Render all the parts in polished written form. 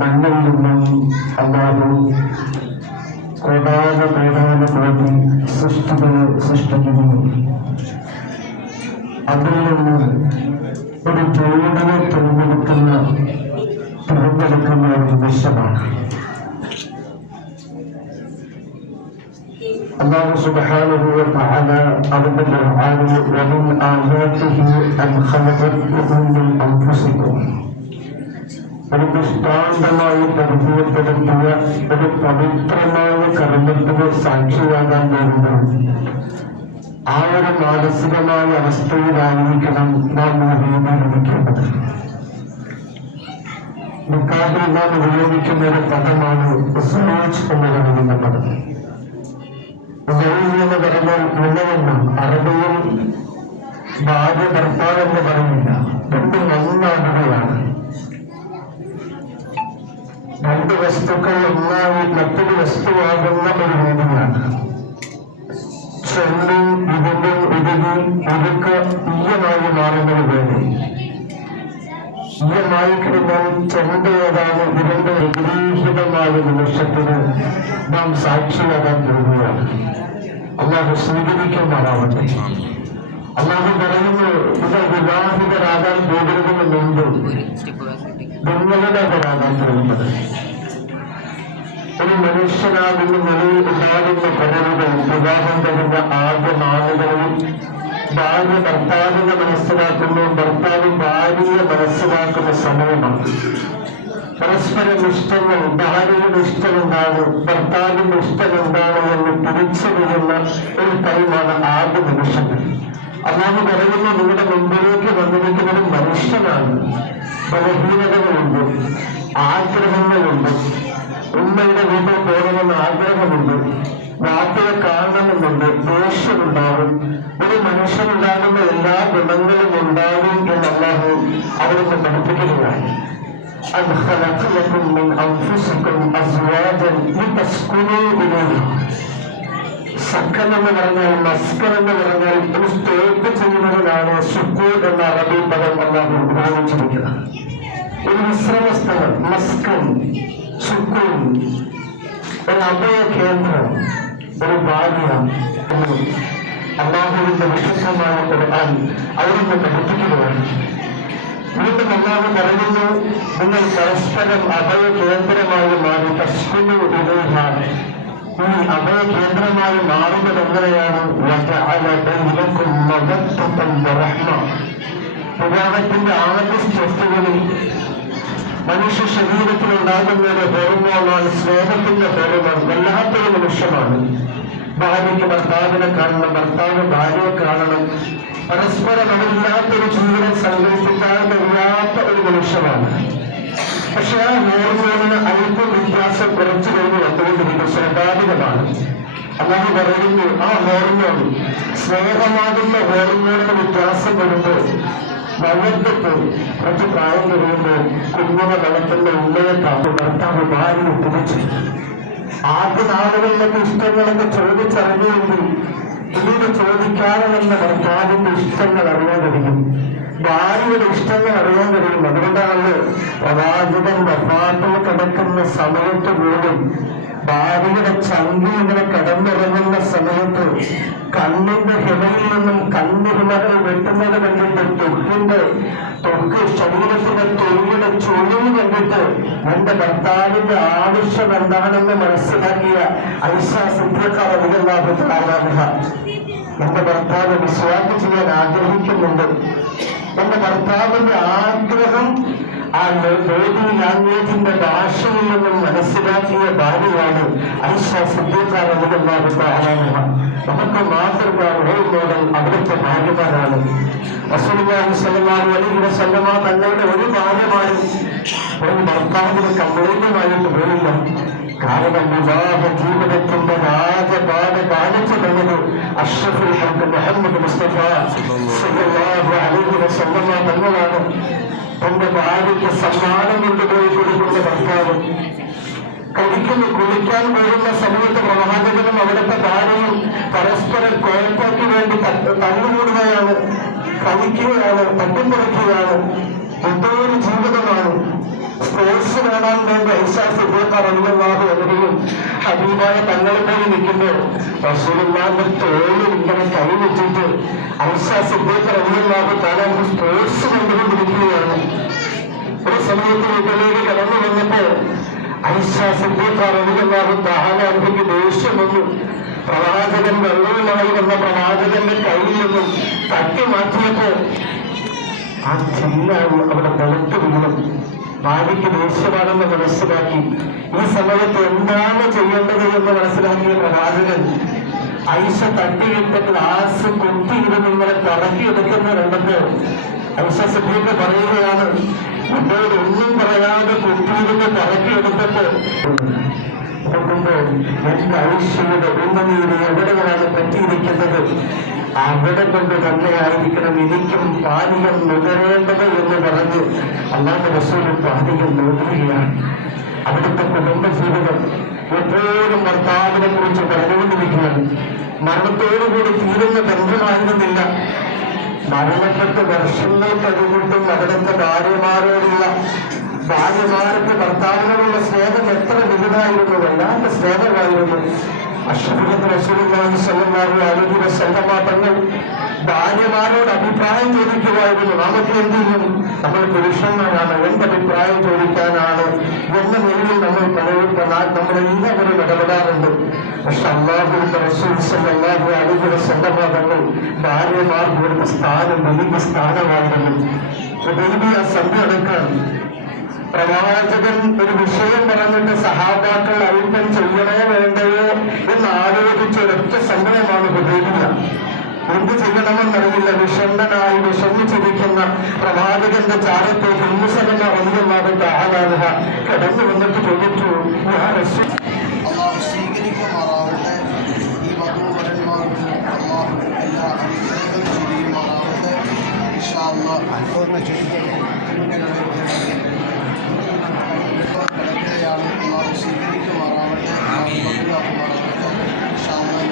മണ്ണിൽ നിന്നും അല്ലാതെ കോടാന സൃഷ്ടികളെ സൃഷ്ടിക്കുന്നു. അതിൽ നിന്ന് ഒരു ജോലിയെ തിരഞ്ഞെടുക്കുന്ന ഒരു നിമിഷമാണ്. അല്ലാഹു സുബ്ഹാനഹു വ തആല അവന്റെ ഖുർആനിൽ വമിൻ ആയാതിഹി അൻ ഖലഖക്കും മിൻ അൻഫുസിക്കും ഒരു ദൃഷ്ടാന്തമായി പരിചയപ്പെടുത്തിയ ഒരു പവിത്രമായ കർമ്മത്തിന് സാക്ഷിയാകാൻ വേണ്ടി ആ ഒരു മാനസികമായ അവസ്ഥയിലായിരിക്കണം നാം ഉപയോഗിക്കേണ്ടത്. നിക്കാഹിൽ നാം ഉപയോഗിക്കുന്ന ഒരു പദമാണ് സൗജ് എന്ന് പറയുന്ന പദം. സൗജ് എന്ന് പറഞ്ഞാൽ ഉള്ളതെന്ന് അറബിയിൽ ഭാര്യ ഭർത്താവ് എന്ന് പറയുന്നില്ല, രണ്ടും ഒന്നാകുകയാണ്. രണ്ട് വസ്തുക്കൾ ഒന്നായി മറ്റൊരു വസ്തുവാകുന്ന ഒരു രീതിയാണ്. ചെണ്ടും ഇതിലും ഇതൊക്കെ ഈയമായി മാറുന്നത് പോലെ ഈയമായി കഴിഞ്ഞാൽ ചെണ്ട് ഏതാണ് ഇതിന്റെ വിഗ്രഹീതമായ നിമിഷത്തിന് നാം സാക്ഷിയാകാൻ പോവുകയാണ്. അല്ലാഹു സ്വീകരിക്കുമാറാവട്ടെ. അല്ലാഹു പറയുന്നു, ഇത് വിവാഹിതരാകാൻ പോകരുതെന്ന് മുമ്പ് നിങ്ങളുടെ അവരാകാൻ പോകുന്നത്. ഒരു മനുഷ്യനാകുന്ന നിലയിൽ ഉണ്ടാകുന്ന പലരുകൾ വിവാഹം കഴിഞ്ഞ ആദ്യ നാളുകളിൽ ഭാര്യ ഭർത്താവിനെ മനസ്സിലാക്കുന്നു, ഭർത്താവ് ഭാര്യയെ മനസ്സിലാക്കുന്ന സമയമാണ്. പരസ്പരം ഇഷ്ടങ്ങൾ, ഭാര്യയുടെ ഇഷ്ടമെന്താണ്, ഭർത്താവിന്റെ ഇഷ്ടമെന്താണ് എന്ന് തിരിച്ചറിയുന്ന ഒരു ടൈമാണ് ആദ്യ നിമിഷങ്ങൾ. അല്ലാഹു പറയുന്ന നിങ്ങളുടെ മുമ്പിലേക്ക് വന്നിരിക്കുന്നത് മനുഷ്യനാണ്. ബലഹീനതകളുണ്ട്, ആഗ്രഹങ്ങളുണ്ട്. ഉമ്മയുടെ വീട്ടിൽ പോകണമെന്ന് ആഗ്രഹമുണ്ട്, വാർത്തയെ കാണണമെന്നുണ്ട്, ദേഷ്യമുണ്ടാകും. ഒരു മനുഷ്യനുണ്ടാകുന്ന എല്ലാ ഗുണങ്ങളും ഉണ്ടാകും എന്ന് അല്ലാഹു അവിടുന്ന് പഠിപ്പിക്കുകയാണ്. സക്കൻ എന്ന് പറഞ്ഞാൽ, മസ്കൻ എന്ന് പറഞ്ഞാൽ ഒരു സ്റ്റേറ്റ് ചെയ്യുന്നതിനാണ് സുക്കൂർ എന്ന അറബി പദം അല്ലാഹു ഉപയോഗിച്ചിരിക്കുന്നത്. ഒരു വിശ്രമ സ്ഥലം, മസ്കൻ, സുക്കൂൻ, ഒരു അഭയ കേന്ദ്രം, ഒരു ഭാര്യ. അല്ലാഹുവിന്റെ വിശുദ്ധമായ ഖുർആൻ അവിടുന്ന് പഠിപ്പിക്കുകയാണ്. വീണ്ടും അല്ലാഹു പറയുന്നു, നിങ്ങൾ പരസ്പരം അഭയ കേന്ദ്രമായി മാറി തസ്കുനു ഇലൈഹ. ഈ അഭയ കേന്ദ്രമായി മാറുന്നത് എങ്ങനെയാണ്? വജഅല ബൈനകും മവദ്ദതൻ വറഹ്മ. വിവാഹത്തിന്റെ ആദ്യ സ്റ്റെപ്പുകളിൽ മനുഷ്യ ശരീരത്തിൽ ഉണ്ടാകുന്ന ഒരു ഹോർമോണാണ് സ്നേഹത്തിന്റെ ഹോർമോൺ. വല്ലാത്തൊരു നിമിഷമാണ്. ഭാര്യയ്ക്ക് ഭർത്താവിനെ കാണണം, ഭർത്താവ് ഭാര്യയെ കാണണം. പരസ്പരം അതില്ലാത്തൊരു ജീവിതം സങ്കല്പിക്കാൻ കഴിയാത്ത ഒരു നിമിഷമാണ്. പക്ഷെ ആ ഹോർമോണിന് അല്പം വ്യത്യാസം കുറച്ചു കഴിഞ്ഞ് വന്നുകൊണ്ടിരിക്കുന്നത് സ്വാഭാവികമാണ്. അല്ലാഹു പറയുന്നു, ആ ഹോർമോൺ, സ്നേഹമാകുന്ന ഹോർമോണിന് വ്യത്യാസം വരുമ്പോൾ വളർത്തിട്ട് കുറച്ച് പ്രായം കഴിയുമ്പോൾ കുഞ്ഞിനെ വളർത്തുന്ന ഉമ്മയെ കാണും ഭർത്താവ് ഭാര്യയെ തിരിച്ചു. ആദ്യ നാളുകളിലൊക്കെ ഇഷ്ടങ്ങളൊക്കെ ചോദിച്ചറിഞ്ഞെങ്കിൽ പിന്നീട് ചോദിക്കാനെന്ന ഭർത്താവിന്റെ ഇഷ്ടങ്ങൾ അറിയാൻ കഴിയും, ഭാര്യയുടെ ഇഷ്ടങ്ങൾ അറിയാൻ കഴിയും. അതുകൊണ്ടാണ് പ്രവാചകൻ വഫാത്തിൽ കിടക്കുന്ന സമയത്ത് പോലും ഭാര്യയുടെ ചങ്കി ഇങ്ങനെ കടന്നിറങ്ങുന്ന സമയത്ത് കണ്ണിന്റെ ഹിമയിൽ നിന്നും കണ്ണുഹിമകൾ വെട്ടുന്നത് കണ്ടിട്ട് തൊക്ക് ശരീരത്തിന്റെ തൊഴിയുടെ ചൊളിവ് കണ്ടിട്ട് എന്റെ ഭർത്താവിന്റെ ആവശ്യം എന്താണെന്ന് മനസ്സിലാക്കിയ ഐഷ സിദ്ദീഖ റളിയല്ലാഹു തആല അൻഹ, എന്റെ ഭർത്താവ് വിശ്വാസം ചെയ്യാൻ ആഗ്രഹിക്കുന്നുണ്ട്. എന്റെ ഭർത്താവിന്റെ ആഗ്രഹം ആ ബോഡി ലാംഗ്വേജിന്റെ ഭാഷയിൽ നിന്നും മനസ്സിലാക്കിയ ഭാര്യയാണ് ഐഷ സിദ്ദീഖ റളിയല്ലാഹു തആല അൻഹ. നമുക്ക് മാതൃക റോൾ മോഡൽ അവിടുത്തെ ഭാര്യമാരാണ്. റസൂലുള്ളാഹി സ്വല്ലല്ലാഹു അലൈഹി വസല്ലമ തങ്ങളുടെ ഒരു ഭാര്യമാരും ഒരു ഭർത്താവിന് കംപ്ലൈന്റുമായിട്ട് പോയില്ല. കാരണം വിവാഹ ജീവിതത്തിന്റെ രാജപാത കാണിച്ചു തന്നത് അഷ്റഫുൽ ഖൽഖ് മുഹമ്മദ് മുസ്തഫ സ്വല്ലല്ലാഹു അലൈഹി വസല്ലമ തങ്ങളാണ്. തന്റെ ഭാര്യയ്ക്ക് സമ്മാനം കൊണ്ടുപോയി കൊടുക്കുന്ന ഭർത്താവ്, കുളിക്കാൻ പോകുന്ന സമയത്ത് പ്രവാചകനും അവിടുത്തെ ഭാര്യയും പരസ്പരം കോഴപ്പാക്ക് വേണ്ടി തള്ളുകൂടുകയാണ്, കളിക്കുകയാണ്, തട്ടിപ്പറിക്കുകയാണ്. എന്തോരു ജീവിതമാണ്. സ്പോർട്സ് കാണാൻ വേണ്ടി ഐഷാ സിദ്ദീഖ റളിയല്ലാഹു അൻഹയും ഹബീബായ തങ്ങളെ പോയി നിൽക്കുമ്പോൾ റസൂലുള്ളാഹിന്റെ തോളിൽ ഇങ്ങനെ കൈ വെച്ചിട്ട് ഐഷാ സിദ്ദീഖ റളിയല്ലാഹു തആല സ്പോർട്സ് കണ്ടുകൊണ്ടിരിക്കുകയാണ്. ഒരു സമയത്ത് വീട്ടിലേക്ക് കടന്നു വന്നപ്പോൾ ഐഷാ സിദ്ദീഖ റളിയല്ലാഹു തആല അൻഹയ്ക്ക് ദേഷ്യം വന്നു. പ്രവാചകൻ വെള്ളവുമായി വന്ന പ്രവാചകന്റെ കയ്യിൽ നിന്നും തട്ടി മാറ്റിയപ്പോൾ ആ ചില്ലായി അവിടെ നിലത്ത് വീണു. ഭാര്യയ്ക്ക് ദേഷ്യമാണെന്ന് മനസ്സിലാക്കി ഈ സമയത്ത് എന്താണ് ചെയ്യേണ്ടത് എന്ന് മനസ്സിലാക്കിയ പ്രവാചകൻ ഐഷ തട്ടിയിട്ട് ഗ്ലാസ് കുത്തിയിരുന്ന് ഇങ്ങനെ കറക്കിയെടുക്കുന്ന കണ്ടപ്പോൾ ഐഷ സിദ്ദീഖ പറയുകയാണ്, എന്നോട് ഒന്നും പറയാതെ കുത്തിയിരുന്ന് കറക്കിയെടുത്തപ്പോൾ നോക്കുമ്പോൾ എന്റെ ഐഷയുടെ ഉന്നതിയിൽ എവിടെയാണ് പറ്റിയിരിക്കുന്നത്, അവിടെ കൊണ്ട് തന്നെയായിരിക്കണം എനിക്കും പാനീയം നുകരേണ്ടത് എന്ന് പറഞ്ഞ് അല്ലാഹു റസൂൽ പാനീയം നുകരുകയാണ്. അവിടുത്തെ കുടുംബജീവിതം എപ്പോഴും ഭർത്താവിനെ കുറിച്ച് പറഞ്ഞുകൊണ്ടിരിക്കുകയാണ്. മരണത്തോടുകൂടി തീരുന്ന ബന്ധമായിരുന്നില്ല. മരണപ്പെട്ട് വർഷങ്ങൾ കഴിഞ്ഞിട്ടും അവിടുത്തെ ഭാര്യമാർക്ക് ഭർത്താവിനോടുള്ള സ്നേഹം എത്ര വലുതായിരുന്നു, വല്ലാത്ത സ്നേഹമായിരുന്നു. അഷ്റഫുൽ റസൂലുള്ളാഹി സ്വല്ലല്ലാഹു അലൈഹി വസല്ലമ തങ്ങൾ ഭാര്യമാരോട് അഭിപ്രായം ചോദിക്കുമായിരുന്നു. നമുക്ക് എന്ത് ചെയ്യും, നമ്മൾ പുരുഷന്മാരാണ്, അഭിപ്രായം ചോദിക്കാനാണ് എന്ന നിലയിൽ നമ്മളെല്ലാവരും ഇടപെടാറുണ്ട്. പക്ഷെ അല്ലാഹുവിന്റെ റസൂൽ സ്വല്ലല്ലാഹു അലൈഹി വസല്ലമ തങ്ങൾ ഭാര്യമാർക്ക് കൊടുത്ത സ്ഥാനം വലിയ സ്ഥാനമായിരുന്നു. ഹുദൈബിയ സന്ധി അടക്കാൻ പ്രവാചകൻ ഒരു വിഷയം പറഞ്ഞിട്ട് സഹാബാക്കൾ അല്പം ചെയ്യണോ വേണ്ടയോ എന്ന് ആലോചിച്ച ഒരൊറ്റ സമയമാണ് ഹുദൈബിയ. എന്ത് ചെയ്യണമെന്നറിയില്ല. വിഷണ്ണനായി വിഷമിച്ചിരിക്കുന്ന പ്രവാചകന്റെ ചാരത്തേക്ക് ഉമ്മു സലമ റളിയല്ലാഹു തആല അൻഹ കടന്നു വന്നിട്ട് ചോദിച്ചു, യാ റസൂൽ, അല്ലാഹു സ്വീകരിക്കുമാറാവട്ടെ. ഈ വധൂവരന്മാർക്ക് അല്ലാഹു എല്ലാ അനുഗ്രഹങ്ങളും ചെയ്യുമാറാവട്ടെ. ഇൻഷാ അല്ലാഹ് കിടക്കുകയാണ്. അല്ലാഹു സ്വീകരിക്കുമാറാവട്ടെ. മക്കളാക്കുമാറാവട്ടെ. ഇൻഷാ അല്ലാഹ്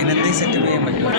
ഇന്നത്തെ സെറ്റപ്പ് ചെയ്യാൻ പറ്റുമോ?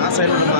ആ സൈഡിലുള്ള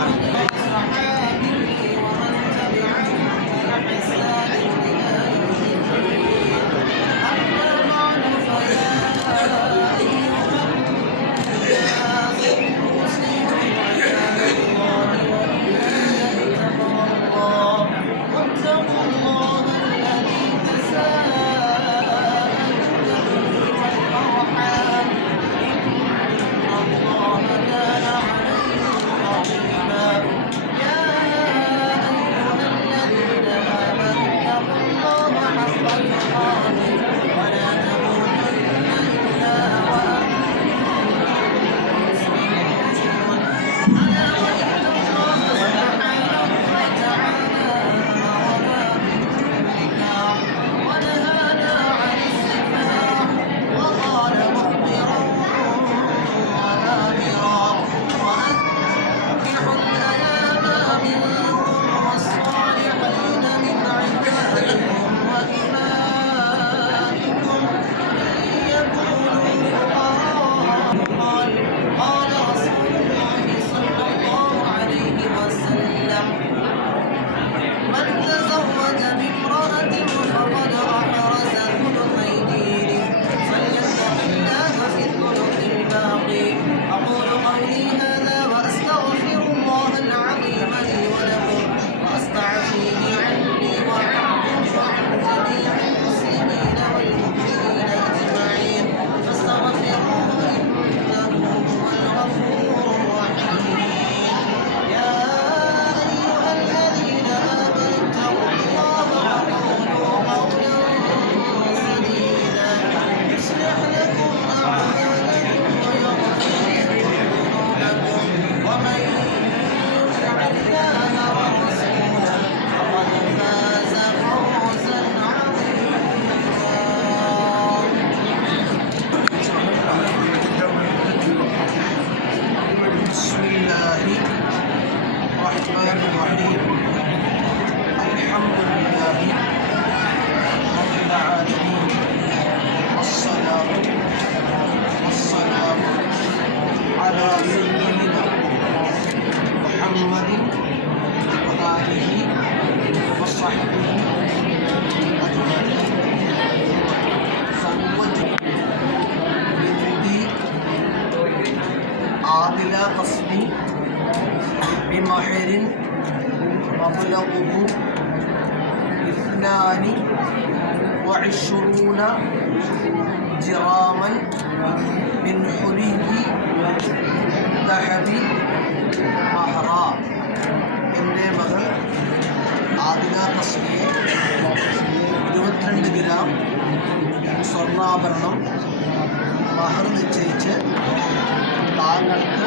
محمد وآله وصحبه أجمعين. زوجت بنتي عادلة قصبي بمهر مبلغه 22 جراما من حلي ذهب مهرا. എൻ്റെ മകൾ ആദില തസ്മിയെ 22 ഗ്രാം സ്വർണ്ണാഭരണം മഹർ നിശ്ചയിച്ച് താങ്കൾക്ക്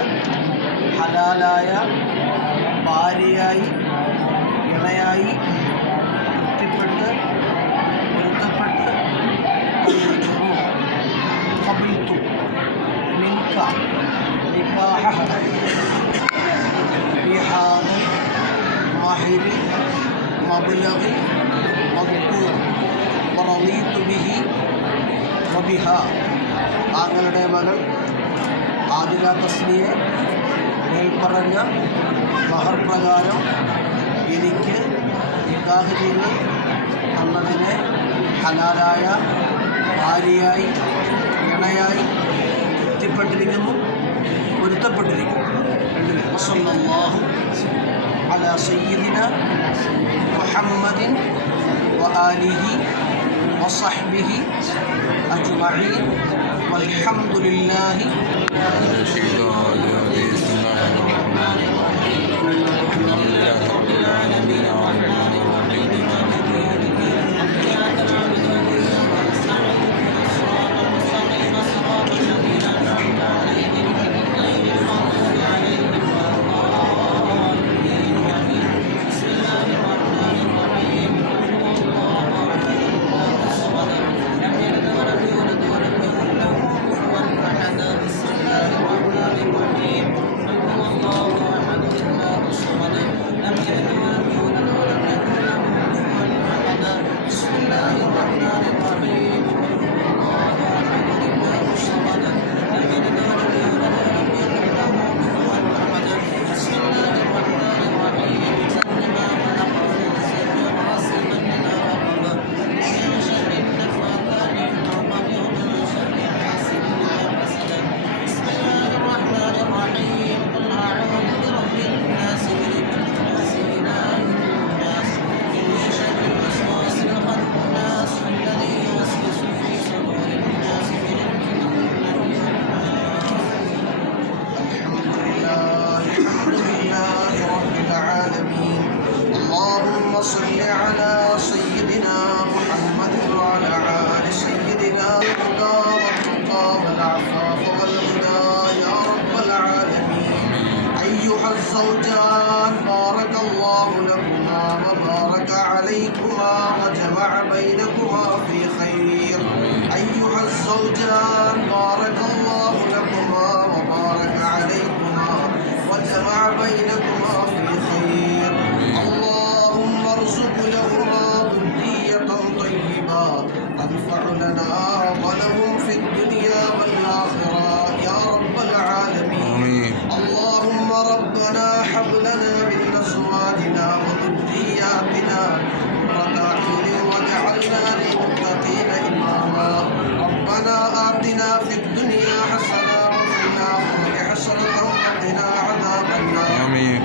ഹലാലായ ഭാര്യയായി ഇണയായി തൃപ്തിപ്പെട്ട് പൊരുത്തപ്പെട്ട് തന്നിരിക്കുന്നു. ഖബിൽതു മിൻക നിക്കാഹ ബിഹാദ മഹരി മബ്ലഗി മദ്കൂർ വറളീതു ബിഹി വബിഹ. താങ്കളുടെ മകൾ ആദില തസ്മിയെ മേൽപ്പറഞ്ഞ മഹർ പ്രകാരം എനിക്ക് നിക്കാഹ് ചെയ്ത് തന്നതിനെ ഹലാലായ ഭാര്യയായി ഇണയായി തൃപ്തിപ്പെട്ടിരിക്കുന്നു, പൊരുത്തപ്പെട്ടിരിക്കുന്നു. വസല്ലല്ലാഹു അലാ സയ്യിദിനാ മുഹമ്മദിൻ വആലിഹി വസഹ്ബിഹി അജ്മഈൻ വൽഹംദുലില്ലാഹി صل على سيدنا محمد وعلى آل سيدنا الهدى والتقى والعفاف والغنى يا رب العالمين. أيها الزوجان بارك الله لكما وبارك عليكما وجمع بينكما في خير. أيها الزوجان بارك الله لكما وبارك عليكما وجمع بينكما في خير. اللهم ارزق لهما ذرية طيبة تنفع لنا ولهم في الدنيا والآخرة يا رب العالمين. اللهم ربنا هب لنا من أزواجنا وذرياتنا قرة أعين واجعلنا للمتقين إماما. ربنا آتنا في الدنيا حسنة وفي الآخرة حسنة وقنا عذاب النار. آمين.